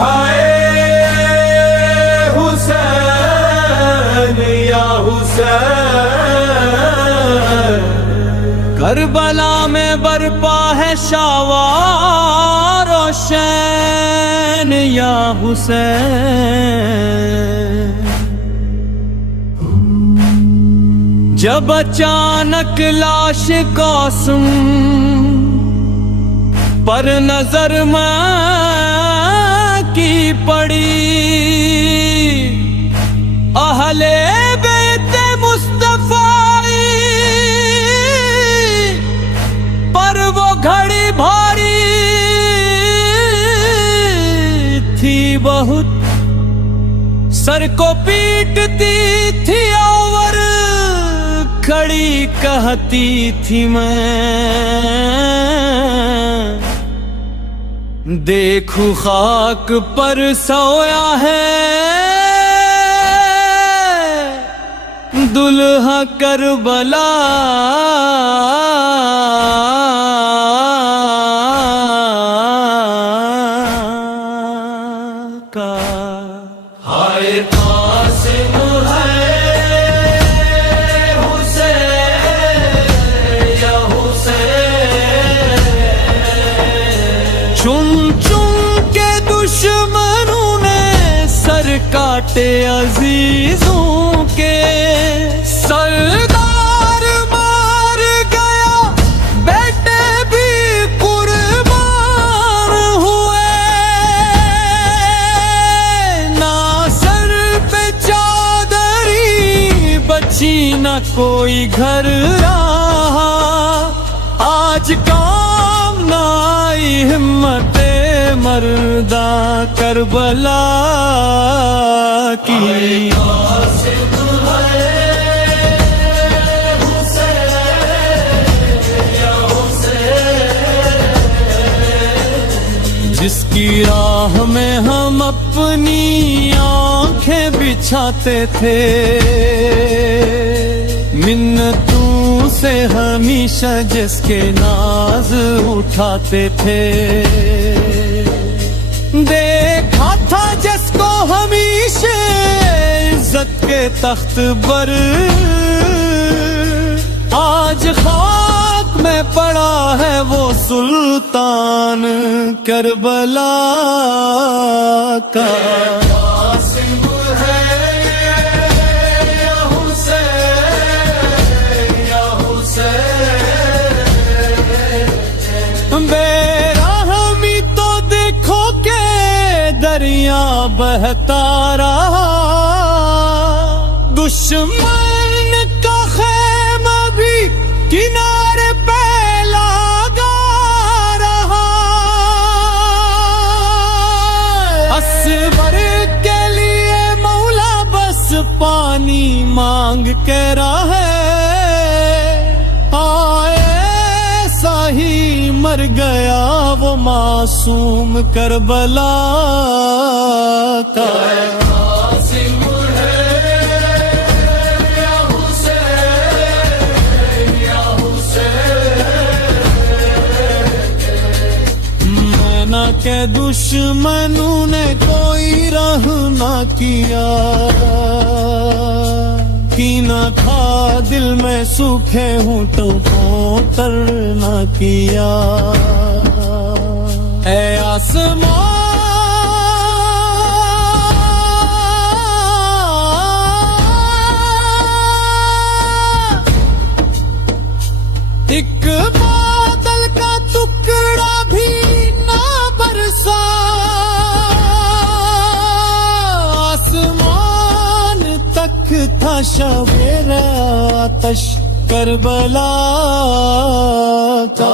ہائے حسین یا حسین، کربلا میں برپا ہے شاوار و شین یا حسین۔ جب اچانک لاش قاسم پر نظر میں کی پڑی، اہل بیت مصطفی پر وہ گھڑی بھاری تھی بہت، سر کو پیٹتی تھی اور کھڑی کہتی تھی میں، دیکھو خاک پر سویا ہے دلہا کربلا کا۔ ہائے قاسم ہے حسین یا حسین، چن چن کے دشمنوں نے سر کاٹے عزیزوں کے، سردار مار گیا بیٹے بھی قربان ہوئے، نہ سر پہ چادری بچی نہ کوئی گھر رہا، آج کام نہ آئی ہمت مردہ کربلا کی۔ جس کی راہ میں ہم اپنی آنکھیں بچھاتے تھے، منتوں سے ہمیشہ جس کے ناز اٹھاتے تھے، دیکھا تھا جس کو ہمیشہ عزت کے تخت پر، آج خاک میں پڑا ہے وہ سلطان کربلا کا۔ بے تو دیکھو کہ دریا بہتا رہا، دشمن کا خیمہ بھی کنارے پہ لگا رہا، اصبر کے لیے مولا بس پانی مانگ کے رہے، ہی مر گیا وہ معصوم کربلا کا۔ مینا کے دشمنوں نے کوئی رہ نہ کیا، کینہ کھا دل میں سوکھے ہونٹوں کو تر نہ کیا، اے آسمان ایک بادل کا ٹکڑا بھی نہ برسا، آسمان تک تھا شبیر آتش کربلا کا۔